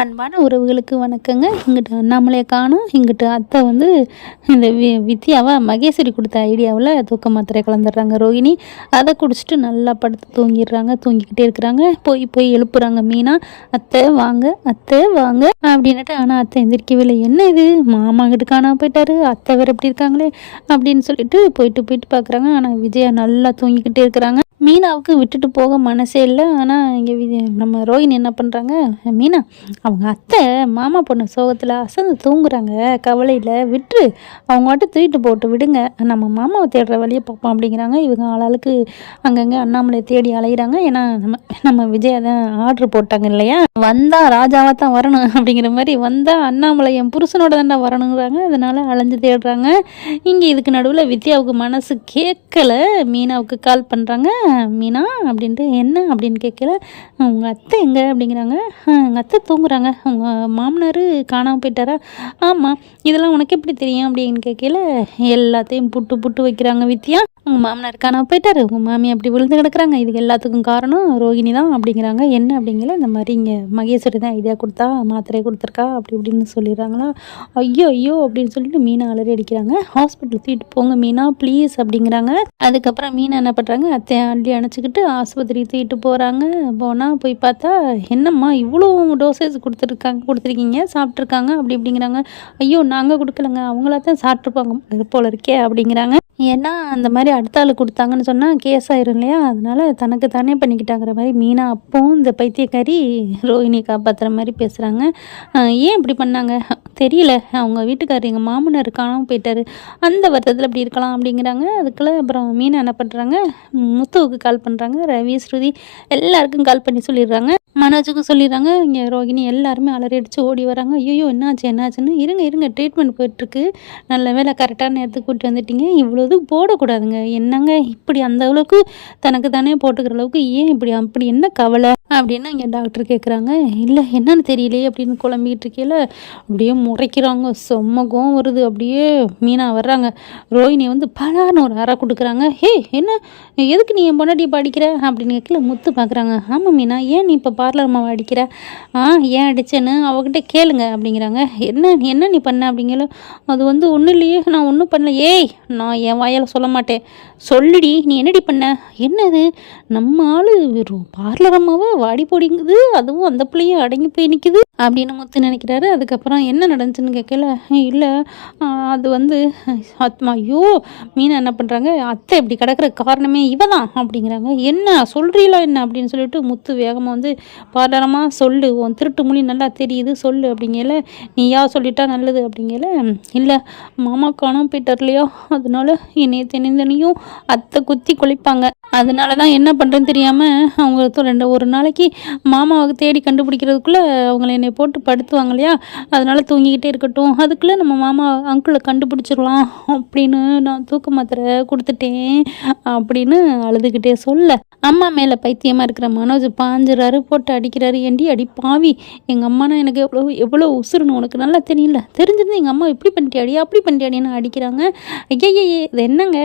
அன்பான உறவுகளுக்கு வணக்கங்க. இங்கிட்டு அண்ணாமலையை காணோம். இங்கிட்டு அத்தை வந்து இந்த வித்யாவை மகேஸ்வரி கொடுத்த ஐடியாவில் தூக்க மாத்திரை கலந்துடுறாங்க ரோகிணி. அதை குடிச்சிட்டு நல்லா படுத்து தூங்கிடுறாங்க. தூங்கிக்கிட்டே இருக்கிறாங்க. போய் போய் எழுப்புறாங்க மீனா. அத்தை வாங்க, அத்தை வாங்க அப்படின்னுட்டு. ஆனால் அத்தை எந்திரிக்கவே இல்லை. என்ன இது, மாமா கிட்ட காணாம போயிட்டாரு, அத்தை வேறு எப்படி இருக்காங்களே அப்படின்னு சொல்லிட்டு போயிட்டு பார்க்குறாங்க. ஆனால் விஜயா நல்லா தூங்கிக்கிட்டே இருக்கிறாங்க. மீனாவுக்கு விட்டுட்டு போக மனசே இல்லை. ஆனால் இங்கே நம்ம ரோஹிணி என்ன பண்ணுறாங்க, மீனா அவங்க அத்தை மாமா பொண்ணு சோகத்தில் அசந்து தூங்குறாங்க, கவலையில் விட்டுரு, அவங்க மட்டும் தூக்கிட்டு போட்டு விடுங்க, நம்ம மாமாவை தேடுற வழியை பார்ப்போம் அப்படிங்கிறாங்க. இவங்க ஆளாளுக்கு அங்கங்கே அண்ணாமலையை தேடி அலைகிறாங்க. ஏன்னா நம்ம விஜயா தான் ஆர்டர் போட்டாங்க இல்லையா, வந்தால் ராஜாவாக தான் வரணும் அப்படிங்கிற மாதிரி, வந்தால் அண்ணாமலை என் புருஷனோட தாண்டா வரணுங்கிறாங்க. அதனால் அலைஞ்சு தேடுறாங்க. இங்கே இதுக்கு நடுவில் வித்யாவுக்கு மனசு கேட்கல. மீனாவுக்கு கால் பண்ணுறாங்க. மீனா அப்படின்ட்டு, என்ன அப்படின்னு கேட்கல. உங்கள் அத்தை எங்கே அப்படிங்கிறாங்க. எங்கள் அத்தை தூங்குறாங்க, உங்கள் மாமனார் காணாமல் போயிட்டாரா? ஆமாம், இதெல்லாம் உனக்கு எப்படி தெரியும் அப்படின்னு கேட்கல. எல்லாத்தையும் புட்டு வைக்கிறாங்க வித்யா. உங்கள் மாமனார் காணாமல் போயிட்டாரு, உங்கள் மாமி அப்படி விழுந்து கிடக்குறாங்க, இதுக்கு எல்லாத்துக்கும் காரணம் ரோகிணி தான் அப்படிங்கிறாங்க. என்ன அப்படிங்கிற, இந்த மாதிரி இங்கே மகேஸ்வரி தான் ஐடியா கொடுத்தா, மாத்திரை கொடுத்துருக்கா அப்படி இப்படின்னு சொல்லிடுறாங்களா. ஐயோ அப்படின்னு சொல்லிட்டு மீனா அலறி அடிக்கிறாங்க. ஹாஸ்பிட்டல் தூக்கிட்டு போங்க மீனா ப்ளீஸ் அப்படிங்கிறாங்க. அதுக்கப்புறம் மீனா என்ன பண்ணுறாங்க, அத்தையை அள்ளி அணைச்சிக்கிட்டு ஆஸ்பத்திரி தூக்கிட்டு போகிறாங்க. போனால் போய் பார்த்தா, என்னம்மா இவ்வளோ டோசேஜ் கொடுத்துருக்கீங்க, சாப்பிட்ருக்காங்க அப்படி இப்படிங்கிறாங்க. ஐயோ நாங்கள் கொடுக்கலங்க, அவங்களா தான் சாப்பிட்ருப்பாங்க போல இருக்கே அப்படிங்கிறாங்க. ஏன்னா அந்த மாதிரி அடுத்த ஆள் கொடுத்தாங்கன்னு சொன்னால் கேஸ் ஆயிரும் இல்லையா, அதனால் தனக்கு தானே பண்ணிக்கிட்டாங்கிற மாதிரி மீனா அப்போவும் இந்த பைத்தியக்காரி ரோஹிணியை காப்பாற்றுற மாதிரி பேசுகிறாங்க. ஏன் இப்படி பண்ணாங்க தெரியல, அவங்க வீட்டுக்காரர் எங்கள் மாமனார் காணாமல் போயிட்டாரு, அந்த வருத்தத்தில் அப்படி இருக்கலாம் அப்படிங்கிறாங்க. அதுக்குள்ளே அப்புறம் மீனா என்ன பண்ணுறாங்க, முத்துவுக்கு கால் பண்ணுறாங்க. ரவி, ஸ்ருதி எல்லாருக்கும் கால் பண்ணி சொல்லிடுறாங்க. மனோஜுக்கும் சொல்லிடுறாங்க. இங்கே ரோகிணி எல்லாருமே அலறி அடித்து ஓடி வராங்க. ஐயோ என்னாச்சுன்னு, இருங்க ட்ரீட்மெண்ட் போயிட்டுருக்கு, நல்ல வேலை கரெக்டான நேரத்துக்கு கூப்பிட்டு வந்துட்டீங்க, இவ்வளோ இது போடக்கூடாதுங்க, என்னங்க இப்படி அந்த அளவுக்கு தனக்கு தானே போட்டுக்கிற அளவுக்கு ஏன் அப்படி என்ன கவலை அப்படின்னு இங்கே டாக்டர் கேட்குறாங்க. இல்லை என்னன்னு தெரியலையே அப்படின்னு குழம்பிக்கிட்டு இருக்கையில் அப்படியே முறைக்கிறாங்க. செம்மகம் வருது. அப்படியே மீனா வர்றாங்க. ரோஹிணி வந்து பலான்னு ஒரு அறை கொடுக்குறாங்க. ஹே என்ன, எதுக்கு நீ என் பொண்டாட்டி இப்போ அடிக்கிற அப்படின்னு கேட்கல. முத்து பார்க்குறாங்க. ஆமாம் மீனா, ஏன் நீ இப்போ பார்லர் மாவை அடிக்கிற, ஏன் அடிச்சேன்னு அவகிட்ட கேளுங்க அப்படிங்கிறாங்க. என்ன நீ பண்ண அப்படிங்கல. அது வந்து ஒன்றும் இல்லையே, நான் ஒன்றும் பண்ணல. ஏய், நான் என் வாயால் சொல்ல மாட்டேன், சொல்லுடி நீ என்னடி பண்ண. என்னது, நம்ம ஆள் பார்லர் அம்மாவை வாடி போடிங்குது, அதுவும் அந்த பிள்ளையும் அடங்கி போய் நிற்குது அப்படின்னு முத்து நினைக்கிறாரு. அதுக்கப்புறம் என்ன நடந்துச்சுன்னு கேட்கல. இல்லை அது வந்து ஐயோ மீனா என்ன பண்ணுறாங்க, அத்தை இப்படி கிடக்கிற காரணமே இவ தான் அப்படிங்கிறாங்க. என்ன சொல்கிறீங்களா என்ன அப்படின்னு சொல்லிட்டு முத்து வேகமாக வந்து, பார்லரமாக சொல்லு, உன் திருட்டு மொழி நல்லா தெரியுது சொல்லு அப்படிங்கல. நீயா சொல்லிட்டா நல்லது அப்படிங்கல. இல்லை மாமா காணாமல் போயிட்டார் இல்லையா, அதனால என்னைய தனியும் அத்தை குத்தி குளிப்பாங்க, அதனால தான் என்ன பண்ணுறேன்னு தெரியாமல் அவங்க ஒரு நாளைக்கு மாமாவுக்கு தேடி கண்டுபிடிக்கிறதுக்குள்ளே அவங்கள என்னை போட்டு படுத்துவாங்க இல்லையா, அதனால் தூங்கிக்கிட்டே இருக்கட்டும், அதுக்குள்ளே நம்ம மாமா அங்கிளை கண்டுபிடிச்சிடலாம் அப்படின்னு நான் தூக்க மாத்திரை கொடுத்துட்டேன் அப்படின்னு அழுதுகிட்டே சொல்ல, அம்மா மேலே பைத்தியமாக இருக்கிற மனோஜ் பாஞ்சுறாரு, போட்டு அடிக்கிறாரு. ஏண்டி அடி பாவி, எங்கள் அம்மானா எனக்கு எவ்வளோ உசுருன்னு உனக்கு நல்லா தெரியல, தெரிஞ்சிருந்து எங்கள் அம்மா இப்படி பண்ணிட்டியாடி அப்படி பண்ணிட்டியாடின்னு அடிக்கிறாங்க. ஐயே இது என்னங்க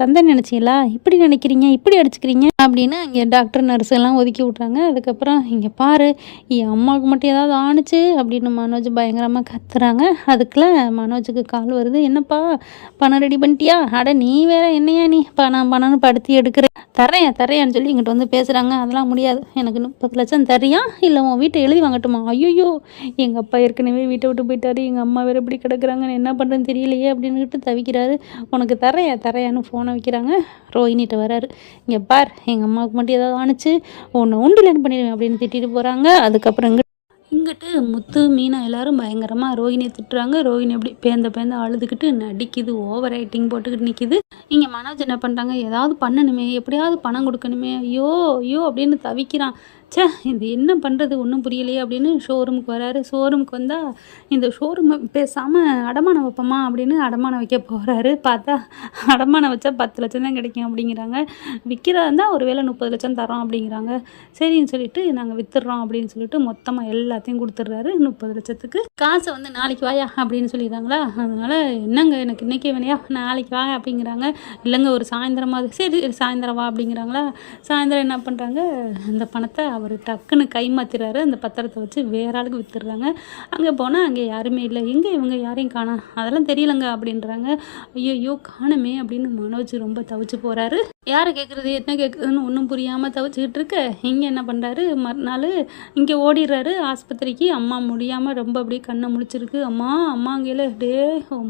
சந்தை நினச்சிங்களா, இப்படி நினைக்கிறீங்க, இப்படி அடிச்சுக்கிறீங்க அப்படின்னு இங்கே டாக்டர் நர்ஸ் எல்லாம் ஒதுக்கி விட்றாங்க. அதுக்கப்புறம் இங்கே பாரு, என் அம்மாவுக்கு மட்டும் ஏதாவது ஆணுச்சு அப்படின்னு மனோஜ் பயங்கரமாக கத்துறாங்க. அதுக்குள்ளே மனோஜுக்கு கால் வருது. என்னப்பா பணம் ரெடி பண்ணிட்டியா, அட நீ வேற என்னையா நீ பணம்னு படுத்தி எடுக்கிற, தரையான்னு சொல்லி இங்கிட்ட வந்து பேசுகிறாங்க. அதெல்லாம் முடியாது, எனக்கு 30 லட்சம் தரியா, இல்லை உன் வீட்டை எழுதி வாங்கட்டுமா. ஐயோ எங்கள் அப்பா ஏற்கனவே வீட்டை விட்டு போயிட்டாரு, எங்கள் அம்மா வேறு எப்படி கிடக்குறாங்க, என்ன பண்ணுறதுன்னு தெரியலையே அப்படின்னுட்டு தவிக்கிறாரு. உனக்கு தரையான்னு ஃபோனை வைக்கிறாங்க. ரோஹிணிட்ட வராரு. இங்கே பார், எங்கள் அம்மாவுக்கு மட்டும் ஏதாவது ஆணுச்சு ஒன்று உண்டுலன்னு பண்ணிடுவேன் அப்படின்னு திட்டிட்டு போகிறாங்க. அதுக்கப்புறம் இங்கிட்டு முத்து மீனா எல்லாரும் பயங்கரமாக ரோஹிணியை திட்டுறாங்க. ரோஹிணி அப்படி பேந்த அழுதுகிட்டு நடிக்குது, ஓவர் ரைட்டிங் போட்டுக்கிட்டு நிற்கிது. இங்கே மனோஜ் என்ன பண்ணுறாங்க, ஏதாவது பண்ணணுமே, எப்படியாவது பணம் கொடுக்கணுமே, ஐயோ அப்படின்னு தவிக்கிறான். இது என்ன பண்ணுறது ஒன்றும் புரியலையே அப்படின்னு ஷோரூமுக்கு வராரு. ஷோரூமுக்கு வந்தால் இந்த ஷோரூமை பேசாமல் அடமானம் வைப்போமா அப்படின்னு அடமானம் வைக்க போகிறாரு. பார்த்தா அடமானம் வச்சா 10 லட்சம் தான் கிடைக்கும் அப்படிங்கிறாங்க. விற்கிறதா இருந்தால் ஒரு வேளை 30 லட்சம் தரோம் அப்படிங்கிறாங்க. சரின்னு சொல்லிட்டு நாங்கள் விற்றுடுறோம் அப்படின்னு சொல்லிட்டு மொத்தமாக எல்லாத்தையும் கொடுத்துட்றாரு. 30 லட்சத்துக்கு காசை வந்து நாளைக்கு வாயா அப்படின்னு சொல்லிடுறாங்களா. அதனால் என்னங்க எனக்கு இன்றைக்கே வேணையா, நாளைக்கு வாயா அப்படிங்கிறாங்க. இல்லைங்க ஒரு சாயந்தரமாக, சரி சாயந்தரம் வா அப்படிங்கிறாங்களா. சாயந்தரம் என்ன பண்ணுறாங்க, இந்த பணத்தை அவர் டக்குன்னு கை மாத்திராரு. அந்த பத்திரத்தை வச்சு வேற ஆளுக்கு வித்துடுறாங்க. அங்கே போனால் அங்கே யாருமே இல்லை. எங்கே இவங்க யாரையும் காணோம், அதெல்லாம் தெரியலங்க அப்படின்றாங்க. ஐயோ காணுமே அப்படின்னு மனோஜ் ரொம்ப தவிச்சு போகிறாரு. யாரை கேட்குறது என்ன கேட்குறதுன்னு ஒன்றும் புரியாமல் தவிச்சுக்கிட்டு இருக்க இங்கே என்ன பண்ணுறாரு, மறுநாள் இங்கே ஓடிடுறாரு ஆஸ்பத்திரிக்கு. அம்மா முடியாமல் ரொம்ப அப்படியே கண்ணை முழிச்சிருக்கு. அம்மா அம்மா அங்கேயில டே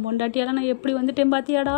பொண்டாட்டியால் நான் எப்படி வந்துட்டேன் பார்த்தியாடா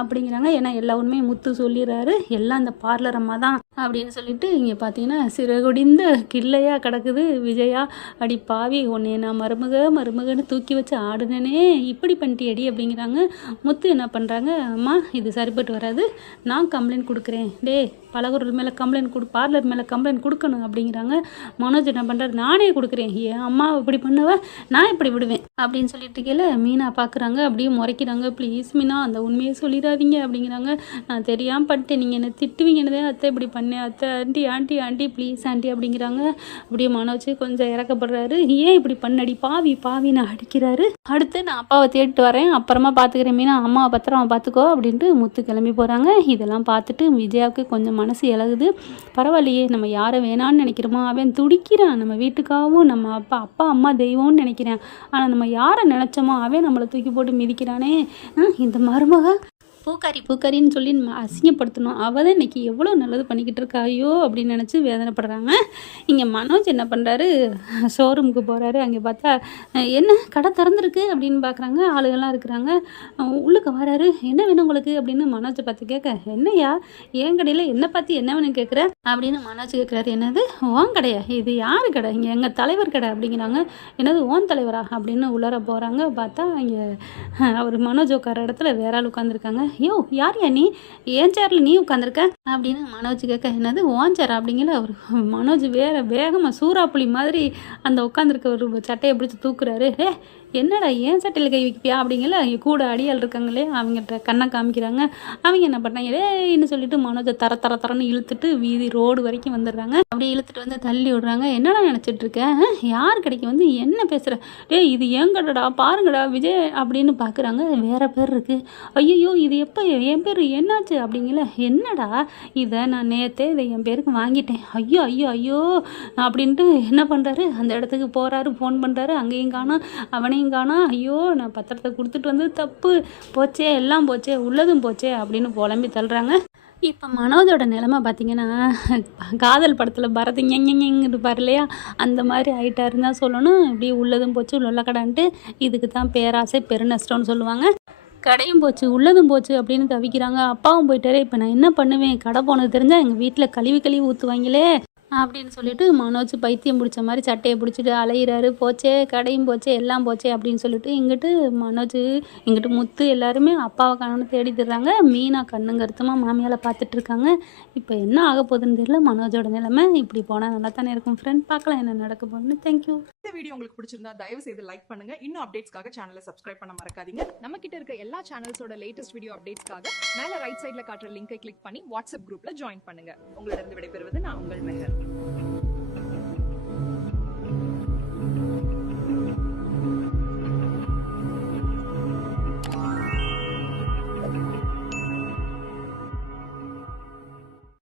அப்படிங்கிறாங்க. ஏன்னா எல்லா உண்மையும் முத்து சொல்லிடுறாரு. எல்லாம் அந்த பார்லர் அம்மா தான் அப்படின்னு சொல்லிட்டு இங்கே பார்த்தீங்கன்னா சிறகுடிந்த கிள்ளையாக கிடக்குது விஜயா. அடி பாவி உன்னை நான் மருமகன்னு தூக்கி வச்சு ஆடுனேனே, இப்படி பண்ணிட்டியடி அப்படிங்கிறாங்க. முத்து என்ன பண்ணுறாங்க, அம்மா இது சரிப்பட்டு வராது, நான் கம்ப்ளைண்ட் கொடுக்குறேன், டே பலகுரல் மேலே கம்ப்ளைண்ட் பார்லர் மேலே கம்ப்ளைண்ட் கொடுக்கணும் அப்படிங்கிறாங்க. மனோஜ் என்ன பண்ணுறாரு, நானே கொடுக்குறேன், ஏன் அம்மா இப்படி பண்ணுவேன், நான் இப்படி விடுவேன் அப்படின்னு சொல்லிட்டு இருக்கேல மீனா பார்க்குறாங்க. அப்படியே முறைக்கிறாங்க. ப்ளீஸ் மீனா அந்த உண்மையை சொல்லிடாதீங்க அப்படிங்கிறாங்க. நான் தெரியாமல் பண்ணிட்டேன், நீங்கள் என்ன திட்டுவீங்கன்னு அத்தை இப்படி பண்ணேன், அத்தை ஆண்டி ப்ளீஸ் ஆண்டி அப்படிங்கிறாங்க. அப்படியே மனோஜ் கொஞ்சம் இறக்கப்படுறாரு. ஏன் இப்படி பண்ணடி பாவின்னு அடிக்கிறாரு. அடுத்து நான் அப்பாவை தேடிட்டு வரேன், அப்புறமா பார்த்துக்கிறேன் மீனா, அம்மாவை பத்திரமா பார்த்துக்கோ அப்படின்ட்டு முத்து கிளம்பி போகிறாங்க. இதெல்லாம் பார்த்துட்டு விஜயாவுக்கு கொஞ்சம் மனசு இலகுது. பரவாயில்லையே, நம்ம யாரை வேணான்னு நினைக்கிறோமோ அவன் துடிக்கிறான், நம்ம வீட்டுக்காகவும் நம்ம அப்பா அம்மா தெய்வம்னு நினைக்கிறேன். ஆனால் நம்ம யாரை நினச்சோமோ அவன் நம்மளை தூக்கி போட்டு மிதிக்கிறானே. இந்த மருமக பூக்காரின்னு சொல்லி அசிங்கப்படுத்தணும், அவள் தான் இன்றைக்கி எவ்வளோ நல்லது பண்ணிக்கிட்டு இருக்கா, ஐயோ அப்படின்னு நினச்சி வேதனைப்படுறாங்க. இங்கே மனோஜ் என்ன பண்ணுறாரு, ஷோரூமுக்கு போகிறாரு. அங்கே பார்த்தா என்ன கடை திறந்துருக்கு அப்படின்னு பார்க்குறாங்க. ஆளுகள்லாம் இருக்கிறாங்க. உள்ளுக்கு வராரு. என்ன வேணும் உங்களுக்கு அப்படின்னு மனோஜை பார்த்து கேட்க, என்னையா என் கடையில் என்ன பார்த்து என்ன வேணும் கேட்குற அப்படின்னு மனோஜ் கேட்குறாரு. என்னது ஓன் கடையா, இது யார் கடை, இங்கே எங்கள் தலைவர் கடை அப்படிங்கிறாங்க. என்னது ஓன் தலைவரா அப்படின்னு உள்ளார போகிறாங்க. பார்த்தா இங்கே அவர் மனோஜ் உட்கார இடத்துல வேற ஆள் உட்காந்துருக்காங்க. யோ யார் நீ, ஏன் சேரில் நீ உட்காந்துருக்க அப்படின்னு மனோஜ் கேட்க, என்னது ஓன் சேரா அப்படிங்கிற அவர் மனோஜ் வேகமாக சூறாப்புளி மாதிரி அந்த உட்காந்துருக்க ஒரு சட்டையை பிடிச்சி தூக்குறாரு. என்னடா ஏன் சட்டையில் கை வைப்பியா அப்படிங்கிற கூட அடியால் இருக்காங்களே அவங்ககிட்ட கண்ணை காமிக்கிறாங்க. அவங்க என்ன பண்ணாங்க, ஏன்னு சொல்லிட்டு மனோஜை தரன்னு இழுத்துட்டு வீதி ரோடு வரைக்கும் வந்துடுறாங்க. அப்படியே இழுத்துட்டு வந்து தள்ளி விடுறாங்க. என்னடா நினச்சிட்டு இருக்க, யார் கடைக்கு வந்து என்ன பேசுகிற, இது ஏன் கடைடா பாருங்கடா விஜய் அப்படின்னு பார்க்குறாங்க. வேற பேர் இருக்குது. ஐயோ இது எப்போ என் பேர் என்னாச்சு அப்படிங்கிற, என்னடா இதை நான் நேற்றே இதை என் பேருக்கு வாங்கிட்டேன், ஐயோ அப்படின்ட்டு என்ன பண்ணுறாரு, அந்த இடத்துக்கு போகிறாரு. ஃபோன் பண்ணுறாரு. அங்கேயும் காணோம் அவனையும் காணோம். ஐயோ நான் பத்திரத்தை கொடுத்துட்டு வந்து தப்பு போச்சே, எல்லாம் போச்சே, உள்ளதும் போச்சே அப்படின்னு புலம்பி தள்ளுறாங்க. இப்போ மனோஜோட நிலமை பார்த்தீங்கன்னா காதல் படத்தில் பரத் இருப்பார் இல்லையா, அந்த மாதிரி ஆகிட்டாருன்னு தான் சொல்லணும். இப்படி உள்ளதும் போச்சு உள்ளக்கடான்ட்டு இதுக்கு தான் பேராசை பெருநஷ்டம்னு சொல்லுவாங்க. கடையும் போச்சு உள்ளதும் போச்சு அப்படின்னு தவிக்கிறாங்க. அப்பாவும் போயிட்டாரே, இப்போ நான் என்ன பண்ணுவேன், கடை போனது தெரிஞ்சால் எங்கள் வீட்டில் கழுவி ஊற்றுவாங்களே அப்படின்னு சொல்லிட்டு மனோஜ் பைத்தியம் பிடிச்ச மாதிரி சட்டையை பிடிச்சிட்டு அலையிறாரு. போச்சே கடையும் போச்சே எல்லாம் போச்சே அப்படின்னு சொல்லிட்டு இங்கிட்டு மனோஜ் இங்கிட்டு முத்து எல்லாருமே அப்பாவை காணோன்னு தேடிடுறாங்க. மீனா கண்ணுங்க கருத்துமாக மாமியால் பார்த்துட்டு இருக்காங்க. இப்போ என்ன ஆக போகுதுன்னு தெரியல. மனோஜோட நிலைமை இப்படி போனால் நல்லா தானே இருக்கும். ஃப்ரெண்ட் பார்க்கலாம் என்ன நடக்க போகுதுன்னு. தேங்க்யூ. இந்த வீடியோ உங்களுக்கு பிடிச்சிருந்தா தயவு செய்து லைக் பண்ணுங்க. இன்னும் அப்டேட்ஸ்க்காக சேனலை சப்ஸ்கிரைப் பண்ண மறக்காதீங்க. நம்ம கிட்ட இருக்க எல்லா சேனல்ஸோட லேட்டஸ்ட் வீடியோ அப்டேட்ஸ்க்காக மேல ரைட் சைட்ல காட்டுற லிங்கை கிளிக் பண்ணி வாட்ஸ்அப் குரூப்ல ஜாயின் பண்ணுங்க. உங்களிடம் விடைபெறுவது நான் உங்கள் மெஹர்.